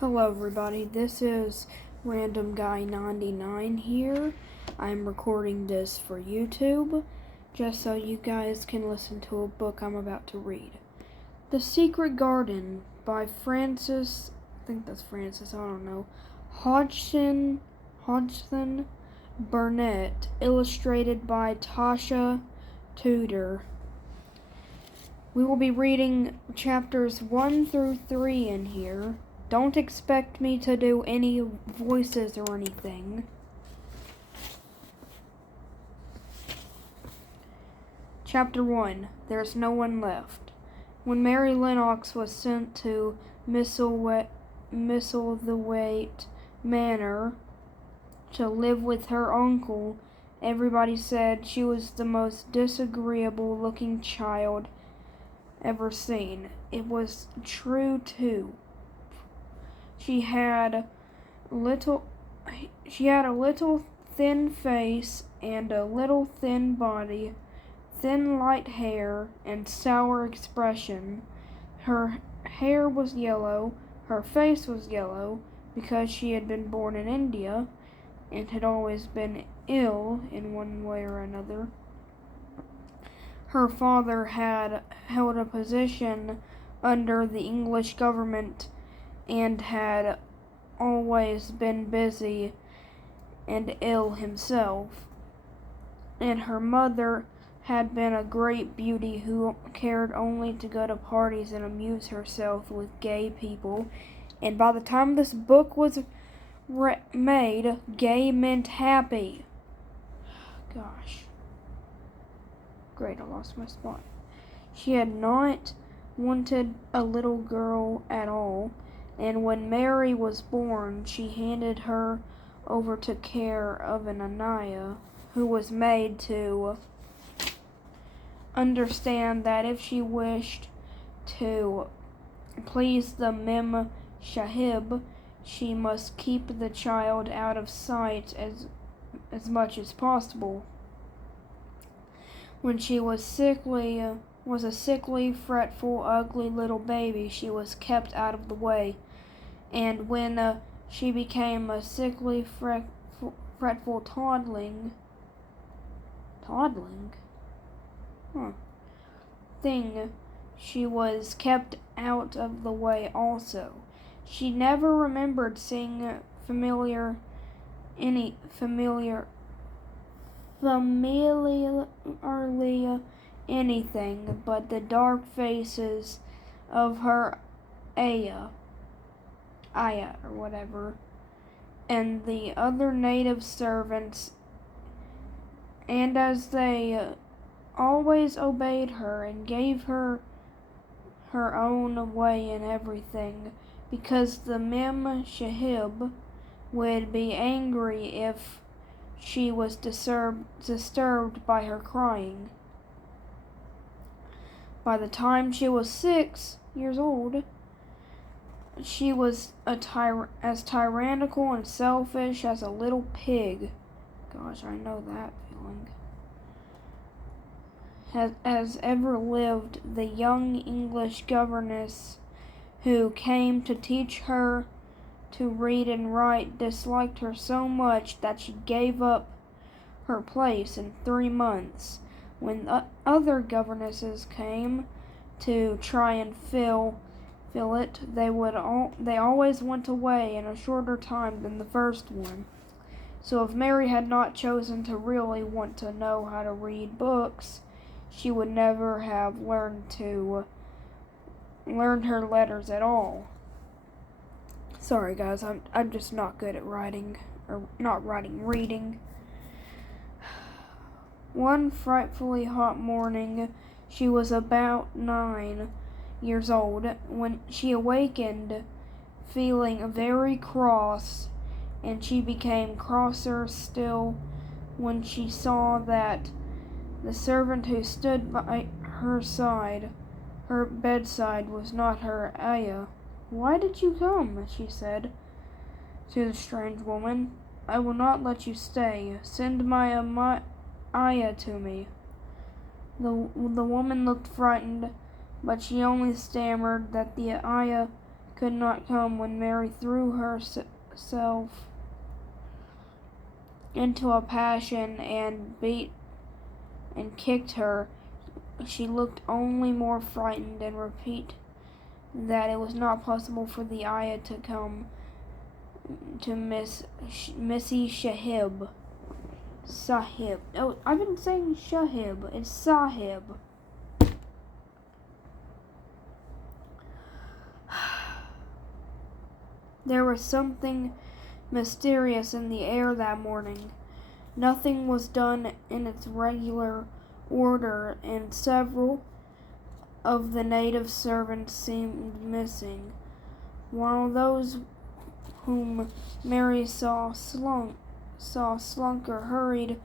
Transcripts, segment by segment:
Hello everybody, this is Random Guy 99 here. I'm recording this for YouTube, just so you guys can listen to a book I'm about to read. The Secret Garden by Francis, I think that's Francis, I don't know, Hodgson Burnett, illustrated by Tasha Tudor. We will be reading chapters 1 through 3 in here. Don't expect me to do any voices or anything. Chapter 1. There's No One Left. When Mary Lennox was sent to Misselthwaite Manor to live with her uncle, everybody said she was the most disagreeable looking child ever seen. It was true too. She had a little thin face and a little thin body, thin light hair and sour expression. Her hair was yellow, her face was yellow because she had been born in India and had always been ill in one way or another. Her father had held a position under the English government and had always been busy and ill himself. And her mother had been a great beauty who cared only to go to parties and amuse herself with gay people. And by the time this book was made, gay meant happy. Gosh. Great, I lost my spot. She had not wanted a little girl at all. And when Mary was born, she handed her over to care of an Anaya, who was made to understand that if she wished to please the Mem Sahib, she must keep the child out of sight as much as possible. When she was a sickly, fretful, ugly little baby, she was kept out of the way. And when she became a sickly, fretful thing, she was kept out of the way also. She never remembered seeing familiarly anything but the dark faces of her Aya or whatever, and the other native servants, and as they always obeyed her and gave her her own way in everything, because the Mem Sahib would be angry if she was disturbed by her crying. By the time she was 6 years old, she was as tyrannical and selfish as a little pig. Gosh, I know that feeling. Has ever lived. The young English governess who came to teach her to read and write disliked her so much that she gave up her place in 3 months. When other governesses came to try and fill it, they always went away in a shorter time than the first one. So if Mary had not chosen to really want to know how to read books, she would never have learned her letters at all. Sorry guys, I'm just not good at reading. One frightfully hot morning, she was about 9 years old when she awakened feeling very cross, and she became crosser still when she saw that the servant who stood by her bedside, was not her Aya. "Why did you come?" she said to the strange woman. "I will not let you stay. Send my Aya to me." The woman looked frightened, but she only stammered that the Aya could not come when Mary threw herself into a passion and beat and kicked her. She looked only more frightened and repeat that it was not possible for the ayah to come to Missy Sahib. Oh, I've been saying Shahib. It's Sahib. There was something mysterious in the air that morning. Nothing was done in its regular order, and several of the native servants seemed missing, while those whom Mary saw slunk or hurried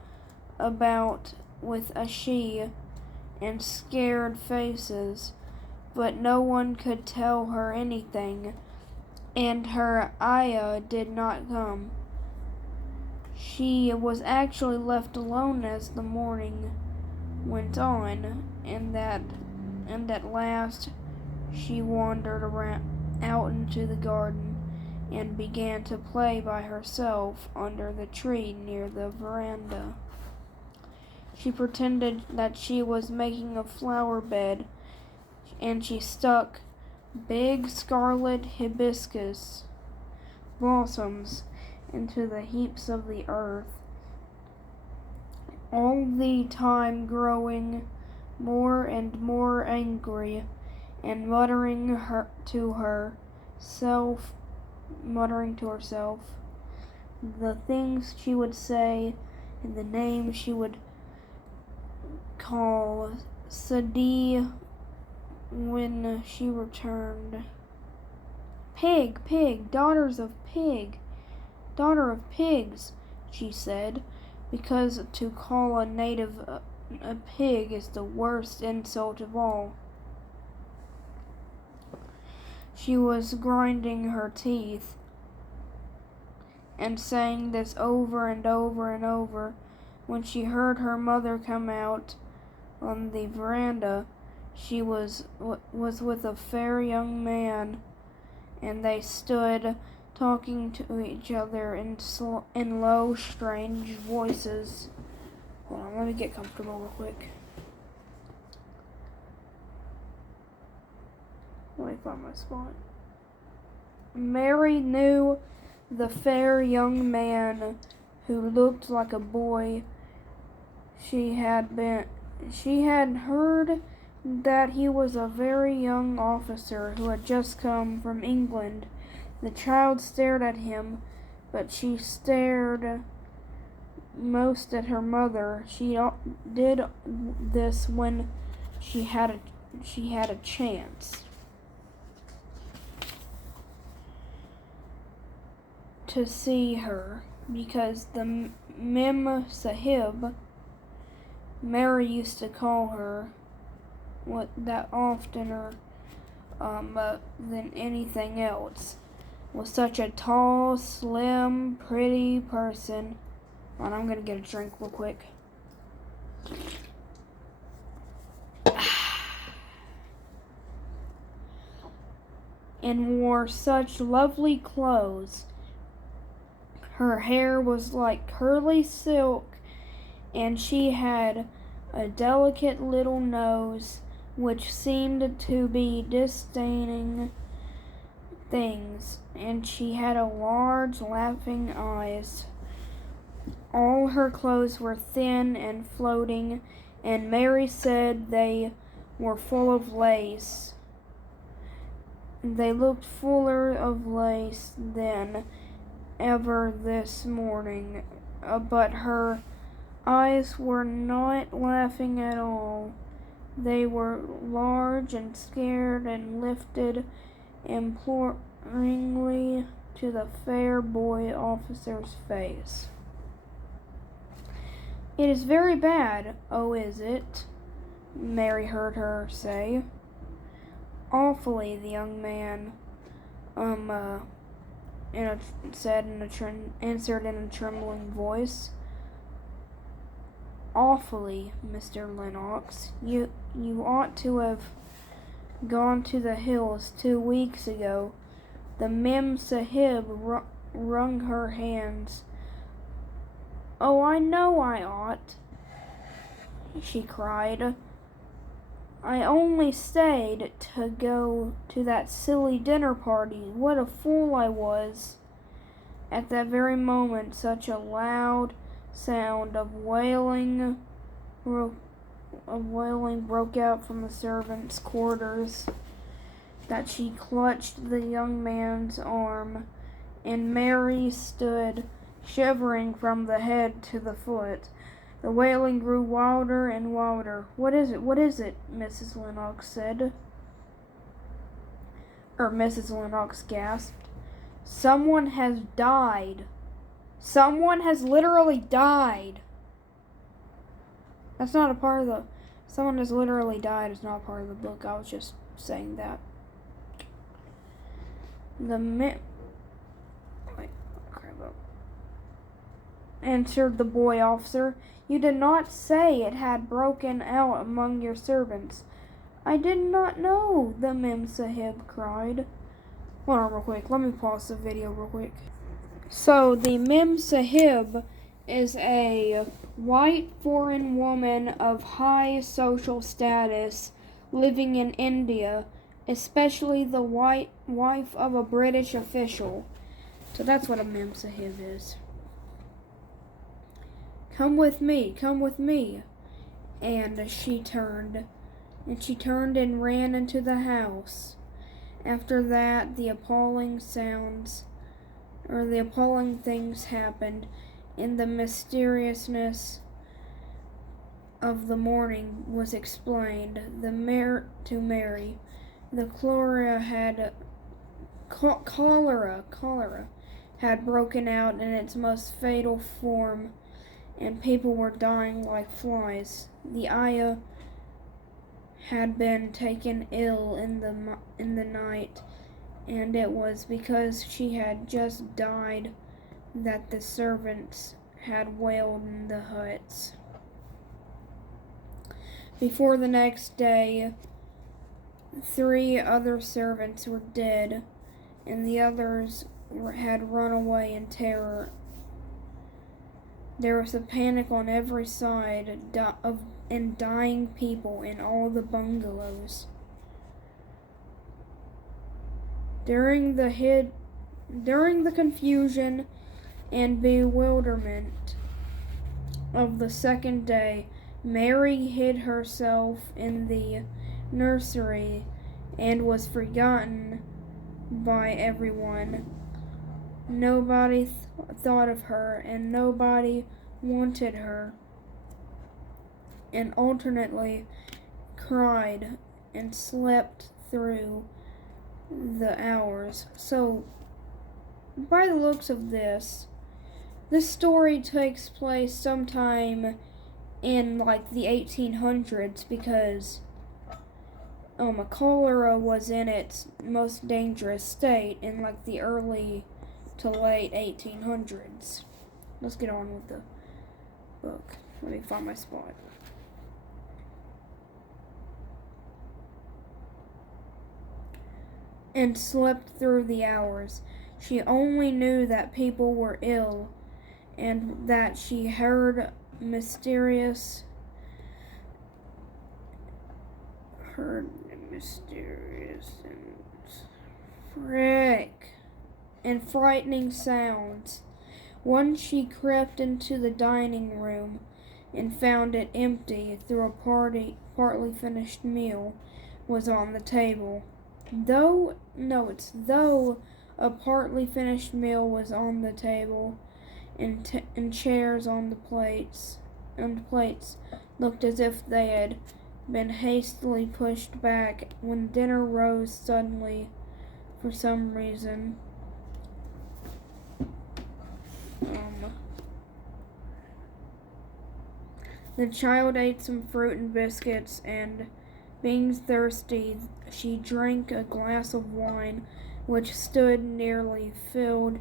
about with ashy and scared faces, but no one could tell her anything, and her ayah did not come. She was actually left alone as the morning went on, and at last she wandered out into the garden and began to play by herself under the tree near the veranda. She pretended that she was making a flower bed, and she stuck big scarlet hibiscus blossoms into the heaps of the earth, all the time growing more and more angry and muttering to herself the things she would say and the name she would call Sadi when she returned. Pig, pig, daughter of pigs, she said, because to call a native a pig is the worst insult of all. She was grinding her teeth and saying this over and over and over when she heard her mother come out on the veranda. She was with a fair young man, and they stood talking to each other in low, strange voices. Hold on, let me get comfortable real quick. Let me find my spot. Mary knew the fair young man who looked like a boy. She had heard that he was a very young officer who had just come from England. The child stared at him, but she stared most at her mother. She did this when she had a chance to see her, because the Mem Sahib, Mary used to call her that oftener than anything else, was such a tall, slim, pretty person. And I'm gonna get a drink real quick. And wore such lovely clothes. Her hair was like curly silk, and she had a delicate little nose which seemed to be disdaining things, and she had a large, laughing eyes. All her clothes were thin and floating, and Mary said they were full of lace. They looked fuller of lace than ever this morning, but her eyes were not laughing at all. They were large and scared and lifted imploringly to the fair boy officer's face. "It is very bad, oh, is it?" Mary heard her say. "Awfully," the young man answered in a trembling voice. "Awfully, Mr. Lennox. You ought to have gone to the hills 2 weeks ago The Mem Sahib wrung her hands. "Oh, I know I ought," she cried. "I only stayed to go to that silly dinner party. What a fool I was." At that very moment, such a loud sound of wailing broke out from the servants' quarters that she clutched the young man's arm, and Mary stood shivering from the head to the foot. The wailing grew wilder and wilder. "What is it? What is it?" Mrs. Lennox said. Mrs. Lennox gasped. "Someone has died. Someone has literally died." That's not a part of the... Someone has literally died is not part of the book. I was just saying that. Answered the boy officer. "You did not say it had broken out among your servants." "I did not know," the Mem Sahib cried. Hold on real quick. Let me pause the video real quick. So, the Mem Sahib is a white foreign woman of high social status living in India, especially the wife of a British official. So that's what a Mem Sahib is. Come with me," and she turned and ran into the house. After that, the appalling things happened, and the mysteriousness of the morning was explained to Mary. The cholera had broken out in its most fatal form, and people were dying like flies. The ayah had been taken ill in the night, and it was because she had just died that the servants had wailed in the huts. Before the next day, 3 other servants were dead, and the others had run away in terror. There was a panic on every side and dying people in all the bungalows. During the confusion and bewilderment of the second day, Mary hid herself in the nursery and was forgotten by everyone. Nobody thought of her, and nobody wanted her, and alternately cried and slept through the hours. So, by the looks of this story takes place sometime in like the 1800s, because cholera was in its most dangerous state in like the early to late 1800s. Let's get on with the book. Let me find my spot. And slept through the hours. She only knew that people were ill, and that she heard mysterious and frightening sounds. Once she crept into the dining room and found it empty, though a partly finished meal was on the table. Though a partly finished meal was on the table, and chairs on the plates looked as if they had been hastily pushed back when dinner rose suddenly for some reason. The child ate some fruit and biscuits, and being thirsty, she drank a glass of wine which stood nearly filled.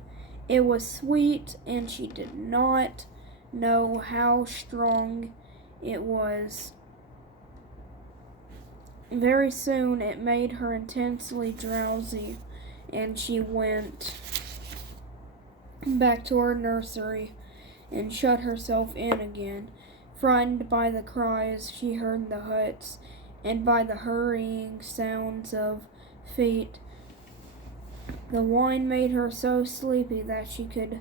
It was sweet, and she did not know how strong it was. Very soon it made her intensely drowsy, and she went back to her nursery and shut herself in again, frightened by the cries she heard in the huts and by the hurrying sounds of feet. The wine made her so sleepy that she could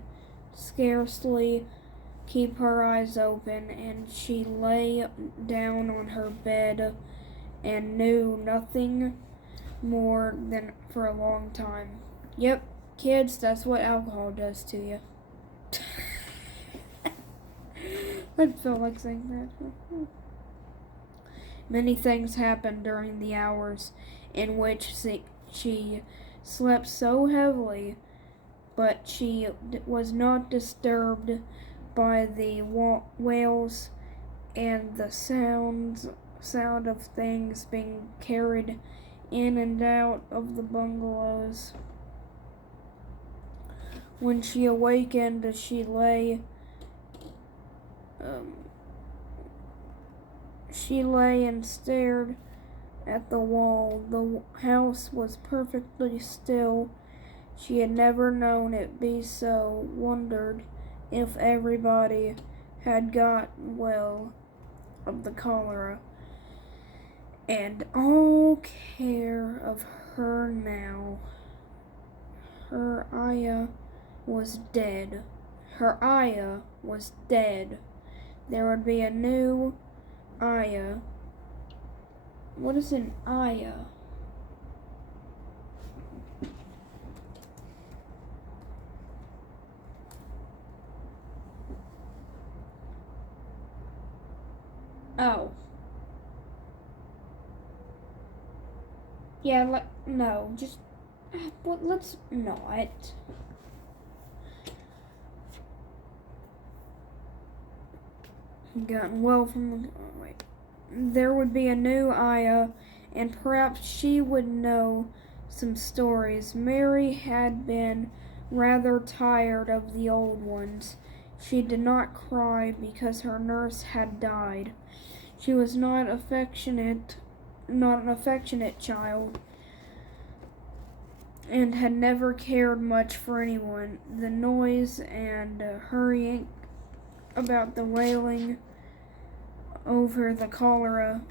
scarcely keep her eyes open, and she lay down on her bed and knew nothing more than for a long time. Yep, kids, that's what alcohol does to you. I feel like saying that. Many things happened during the hours in which she slept so heavily, but she was not disturbed by the wails and the sound of things being carried in and out of the bungalows. When she awakened, she lay and stared at the wall. The house was perfectly still. She had never known it be so, wondered if everybody had got well of the cholera, and all care of her now. Her ayah was dead. Her ayah was dead. There would be a new ayah. What is an ayah? Oh. Yeah, no, just, well, let's not. Gotten well from the, oh, wait. There would be a new ayah, and perhaps she would know some stories. Mary had been rather tired of the old ones. She did not cry because her nurse had died. She was not an affectionate child, and had never cared much for anyone. The noise and hurrying about the wailing over the cholera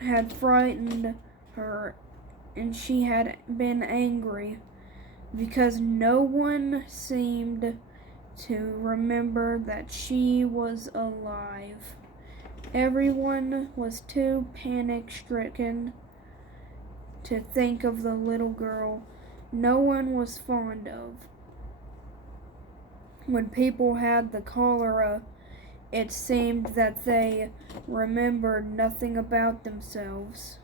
had frightened her, and she had been angry because no one seemed to remember that she was alive. Everyone was too panic-stricken to think of the little girl no one was fond of. When people had the cholera, it seemed that they remembered nothing but themselves.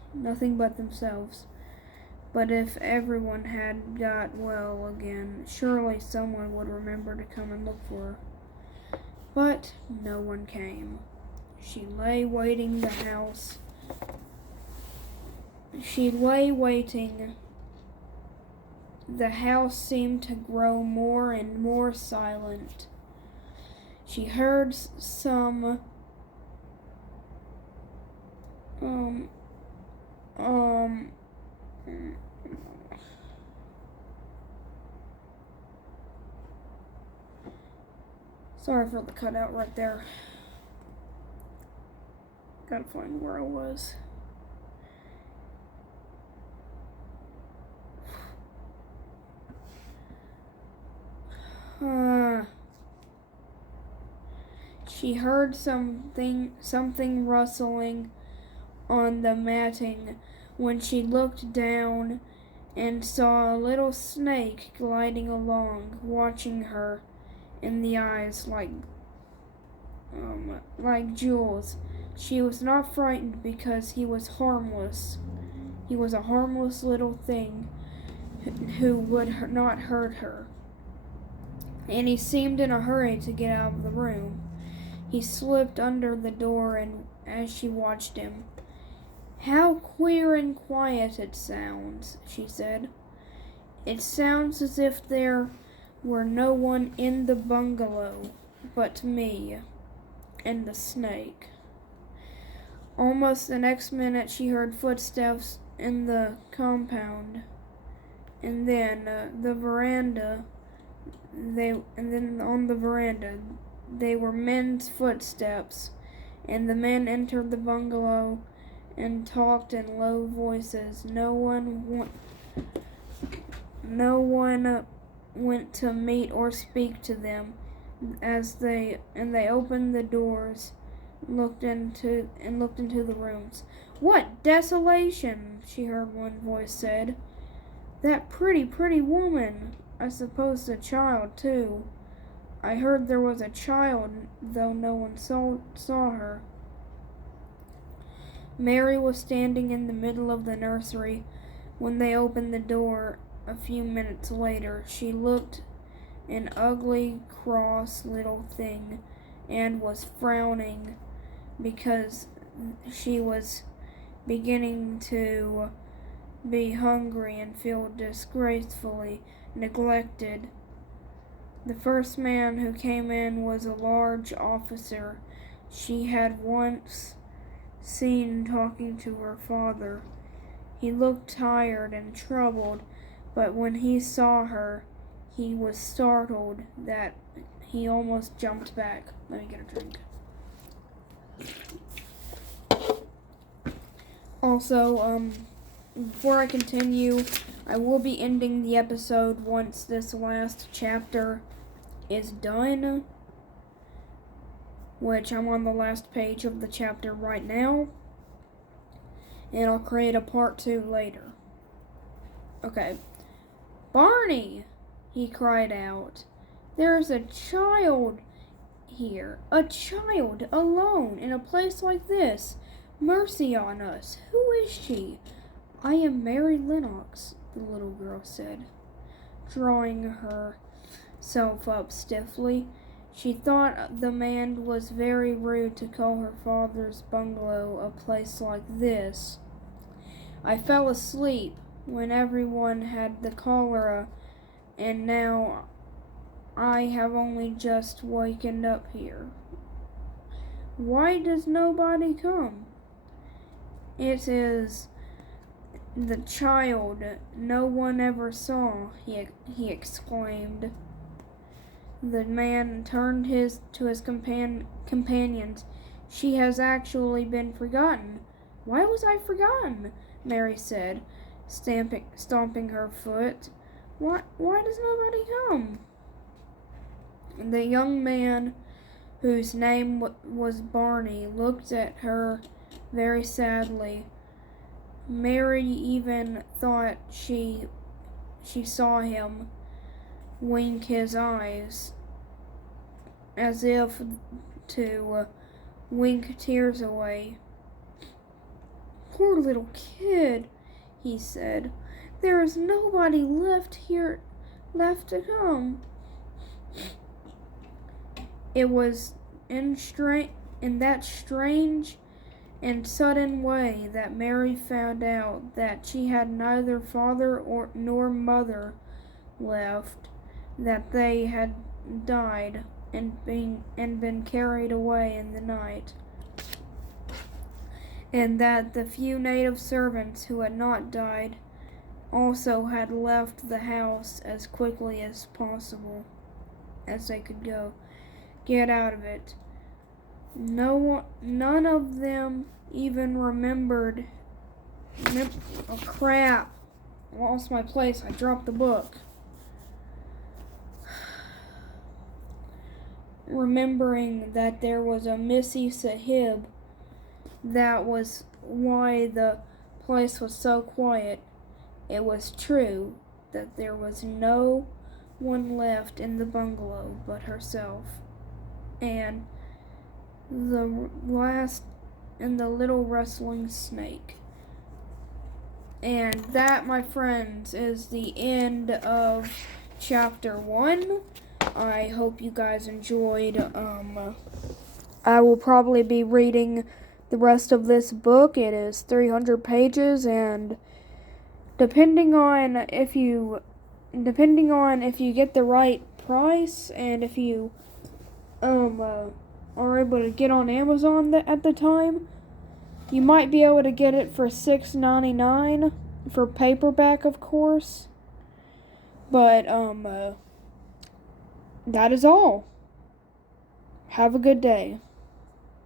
But if everyone had got well again, surely someone would remember to come and look for her. But no one came. She lay waiting the house. She lay waiting. The house seemed to grow more and more silent. She heard some sorry for the cutout right there. Gotta find where I was. She heard something rustling on the matting when she looked down and saw a little snake gliding along, watching her in the eyes like jewels. She was not frightened because he was harmless. He was a harmless little thing who would not hurt her. And he seemed in a hurry to get out of the room. He slipped under the door, and as she watched him, "How queer and quiet it sounds," she said. "It sounds as if there were no one in the bungalow but me and the snake." Almost the next minute she heard footsteps in the compound. and then the veranda. And then on the veranda, they were men's footsteps, and the men entered the bungalow and talked in low voices. No one went to meet or speak to them. They opened the doors, looked into the rooms. "What desolation!" she heard one voice said. "That pretty woman. I suppose the child, too. I heard there was a child, though no one saw her." Mary was standing in the middle of the nursery when they opened the door a few minutes later. She looked an ugly, cross little thing and was frowning because she was beginning to be hungry and feel disgracefully neglected. The first man who came in was a large officer she had once seen talking to her father. He looked tired and troubled, but when he saw her, he was startled that he almost jumped back. Let me get a drink. Also, before I continue, I will be ending the episode once this last chapter is done, which I'm on the last page of the chapter right now, and I'll create a part 2 later. Okay. "Barney!" he cried out. "There's a child here. A child alone in a place like this. Mercy on us. Who is she?" "I am Mary Lennox," the little girl said, drawing herself up stiffly. She thought the man was very rude to call her father's bungalow a place like this. "I fell asleep when everyone had the cholera, and now I have only just wakened up here." "Why does nobody come?" "It is the child no one ever saw," he exclaimed. The man turned to his companions. "She has actually been forgotten." "Why was I forgotten?" Mary said, stomping her foot. Why does nobody come?" The young man, whose name was Barney, looked at her very sadly. Mary even thought she saw him wink his eyes, as if to wink tears away. "Poor little kid," he said. "There is nobody left to come." It was in that strange and sudden way that Mary found out that she had neither father nor mother left, that they had died and been carried away in the night, and that the few native servants who had not died also had left the house as quickly as possible, as they could get out of it. None of them even remembered. Oh crap! I lost my place. I dropped the book. Remembering that there was a Missy Sahib. That was why the place was so quiet. It was true that there was no one left in the bungalow but herself, and the little rustling snake. And that, my friends, is the end of chapter 1. I hope you guys enjoyed. I will probably be reading the rest of this book. It is 300 pages, and depending on if you get the right price, and if you are able to get on Amazon at the time, you might be able to get it for $6.99 for paperback, of course. But that is all. Have a good day.